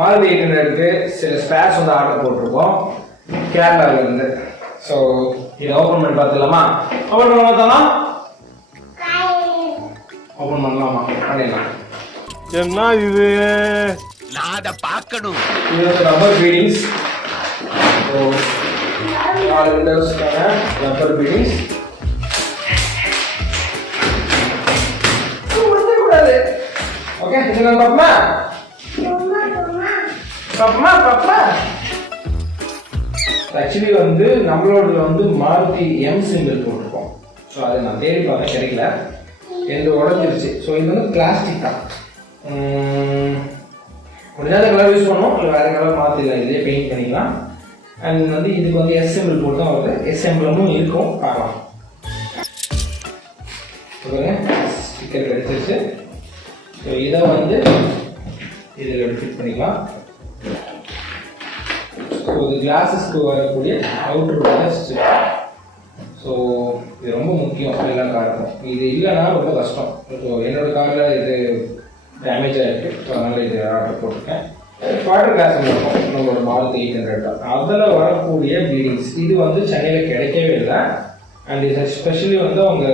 மாருதி 800க்கு சில ஸ்பேர்ஸ் வந்து ஆர்டர் போட்டிருக்கோம் கேரளாவிலேருந்து. ஸோ இதை ஓப்பன் பண்ணி பார்த்துக்கலாமா? ஓப்பன் பண்ண பார்த்தோம்னா ஓப்பன் பண்ணலாமா? பண்ணிடலாம். என்ன இது? நான் அதை பார்க்கணும். இது வந்து ரப்பர் பீடிங்ஸ். ஸோ 4 விண்டோஸ்க்கான ரப்பர் பீடிங்ஸ். ஓகே, இது நான் பாப்பமா பாப்பமா பாப்பமா. ஆக்சுவலி வந்து நம்மளோட வந்து மாருதி எம் சிம்பிள் போட்டிருக்கோம். ஸோ அதை நான் தேடி பார்த்தேன், கிடைக்கல, எந்த உடஞ்சிருச்சு. ஸோ இது வந்து பிளாஸ்டிக் தான். முடிஞ்சாத கலர் யூஸ் பண்ணுவோம், இல்லை வேறு கலர் மாற்றிடலாம், இதே பெயிண்ட் பண்ணிக்கலாம். அண்ட் வந்து இதுக்கு வந்து எஸ் சிம்பிள் போட்டு தான் வருது. எஸ் சிம்பிளும் இருக்கும், பார்க்கலாம். ஸ்டிக்கர் கிடைச்சிருச்சு. ஸோ இதை வந்து இதில் ஃபிட் பண்ணிக்கலாம். ஸோ இது கிளாஸஸ்க்கு வரக்கூடிய அவுட்டர் கிளாஸ். ஸோ இது ரொம்ப முக்கியம் எல்லா காருக்கும். இது இல்லைன்னா ரொம்ப கஷ்டம். ஸோ என்னோடய காரில் இது டேமேஜ் ஆகிருக்கு. ஸோ அதனால் இது ஆர்டர் போட்டிருக்கேன். வாட்டர் கிளாஸ் இருக்கும் நம்மளோட மாருதி 800 தான். அதில் வரக்கூடிய பீடிங்ஸ் இது வந்து சென்னையில் கிடைக்கவே இல்லை. அண்ட் இது எஸ்பெஷலி வந்து அவங்க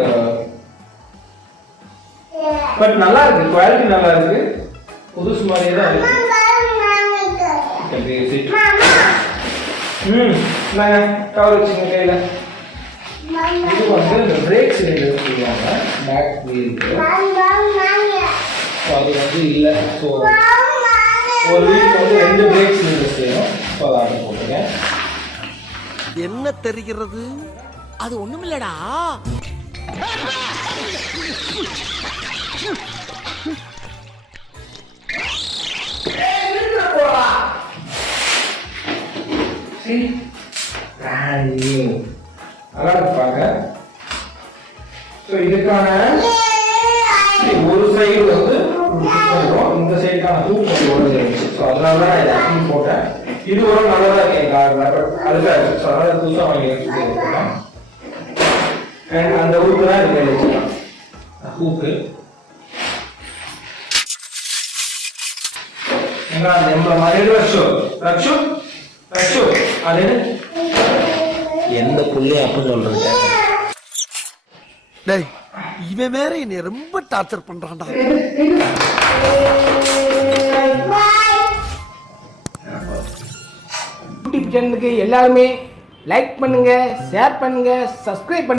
பட் நல்லா இருக்கு, குவாலிட்டி நல்லா இருக்கு, புதுசு மாதிரியே தான் இருக்கு. நாங்க கவர் வச்சுங்க கையில. இது வந்து இந்த பிரேக் சிலிண்டர் சொல்லுவாங்க, பேக் வீலுக்கு. அது வந்து இல்லை. ஸோ ஒரு வீலுக்கு வந்து 2 பிரேக் சிலிண்டர்ஸ் வேணும். ஸோ அதை ஆர்டர் போட்டுருக்கேன். என்ன தெரிகிறது? அது ஒண்ணுமில்லடா. நல்லா இருப்பாங்க. ஸோ இதுக்கான ஒரு சைடு வந்து இந்த சைடுக்கான தூக்கு வந்து உடஞ்சிருந்துச்சு. ஸோ அதனால தான் இதை அப்படி போட்டேன். இது ஒரு நல்லதாக இருக்கு என் காரில், பட் அதுக்காக ஸோ அதனால் புதுசாக வாங்கி வச்சுருக்கேன். அண்ட் அந்த ஊருக்கு தான் இது வச்சுக்கலாம். ஹூக்கு எங்க அந்த எம்பளம் மாதிரி ரக்ஷு ரக்ஷு ரக்ஷு அது எந்த புள்ளைய அப்ப சொல்றது? டேய், இவன் வேற என்னை ரொம்ப டார்ச்சர் பண்றான்டா. யூடியூப் சேனலுக்கு எல்லாருமே லைக் பண்ணுங்க, ஷேர் பண்ணுங்க, சப்ஸ்கிரைப் பண்ணுங்க.